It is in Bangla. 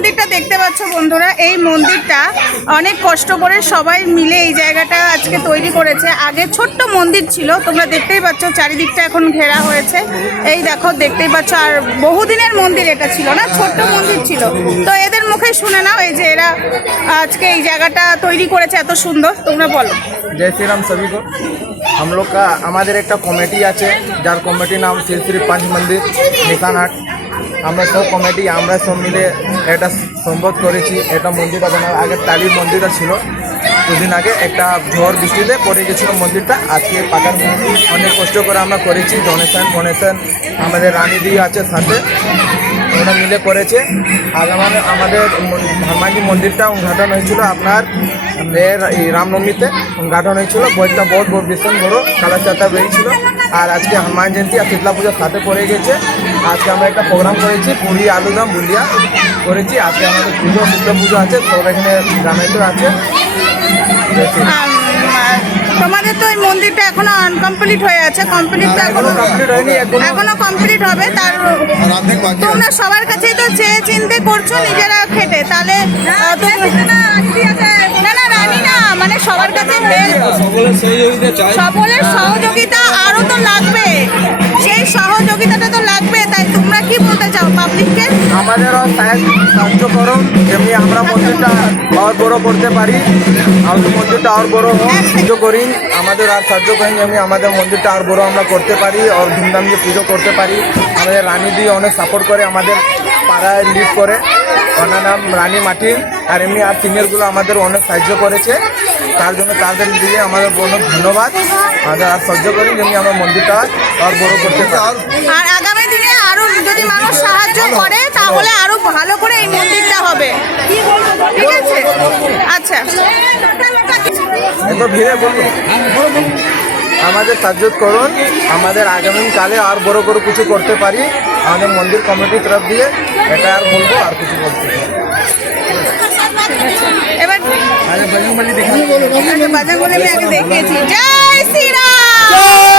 মন্দিরটা দেখতে পাচ্ছ বন্ধুরা, এই মন্দিরটা অনেক কষ্ট করে সবাই মিলে এই জায়গাটা আজকে তৈরি করেছে। আগে ছোট্ট মন্দির ছিল, তোমরা দেখতেই পাচ্ছ চারিদিকটা এখন ঘেরা হয়েছে। এই দেখো দেখতেই পাচ্ছ, আর বহুদিনের মন্দির এটা ছিল না, ছোট্ট মন্দির ছিল। তো এদের মুখে শুনে নাও এই যে এরা আজকে এই জায়গাটা তৈরি করেছে এত সুন্দর। তোমরা বলো। जय श्री राम सभी को। हम लोग का हमारे एक कमेटी আছে যার কমিটি নাম শ্রী শ্রী পাঁচ মন্দির নিশানহাট। আমরা সব কমিটি আমরা সব মিলে এটা সম্বোধ করেছি। এটা মন্দিরটা বানার আগে টালির মন্দিরটা ছিল, দুদিন আগে একটা ঝড় বৃষ্টিতে পড়ে গেছিলো মন্দিরটা। আজকে পাকার মন্দির অনেক কষ্ট করে আমরা করেছি। ডোনেশন আমাদের রানীদি আছে সাথে, ওরা মিলে করেছে। আর আমাদের হনুমানজি মন্দিরটা উদ্ঘাটন হয়েছিল আপনার রামনবমীতে উদ্ঘাটন হয়েছিল। বইটা বহুত ভীষণ বড় কালাচারটা বেরিয়েছিল। আর আজকে হনুমান জয়ন্তী আর শীতলা পুজোর সাথে পড়ে গেছে। আজকে আমরা একটা প্রোগ্রাম করেছি, পুরী আলুদম বুলিয়া করেছি। আজকে আমাদের পুজো শীতলা পুজো আছে, সব এখানে গ্রামেতে আছে। তোমাদের তো এই মন্দিরটা এখনো আনকমপ্লিট হয়ে আছে, কমপ্লিট তো এখনো হয়নি, এখনো কমপ্লিট হবে। তার তোমরা সবার কাছেই তো চেয়ে চিনতে করছো নিজেরা খেটে, তাহলে না না রানী না, মানে সবার কাছে সকলের সহযোগিতা আরো তো লাগবে, সেই সহযোগিতাটা তো লাগবে। তাই তোমরা কি বলতে চাও পাবলিককে? আমাদেরও সাহায্য করুন, যেমনি আমরা মন্দিরটা আর বড় করতে পারি। আমাদের মন্দিরটা আর বড় হোক, পুজো করি আমাদের আর সাহায্য করেন, যেমনি আমাদের মন্দিরটা আর বড় আমরা করতে পারি আর ধুমধাম দিয়ে পুজো করতে পারি। আমাদের রানী দিয়ে অনেক সাপোর্ট করে, আমাদের পাড়ায় লিড করে, ওনার নাম রানী মাটি। আর এমনি আর সিনিয়রগুলো আমাদের অনেক সাহায্য করেছে, তার জন্য তাদের দিয়ে আমাদের অনেক ধন্যবাদ। আমাদের আর সাহায্য করি যেমনি আমরা মন্দিরটা আর বড় করতে পারি। আর আগামী দিনে আরো যদি মানুষ সাহায্য করে তাহলে আরো ভালো করে এই মন্দিরটা হবে, ঠিক আছে? আচ্ছা, এত ভিড়ে বলুন, আমাদের সাহায্য করুন, আমাদের আগামীকালে আর বড় করে কিছু করতে পারি। আমাদের মন্দির কমিটির তরফ দিয়ে এটা আর বলবো, আর কিছু বলতে এবার বজরংবলী বাজারগুলো আমি আগে দেখিয়েছি। জয় শ্রীরাম।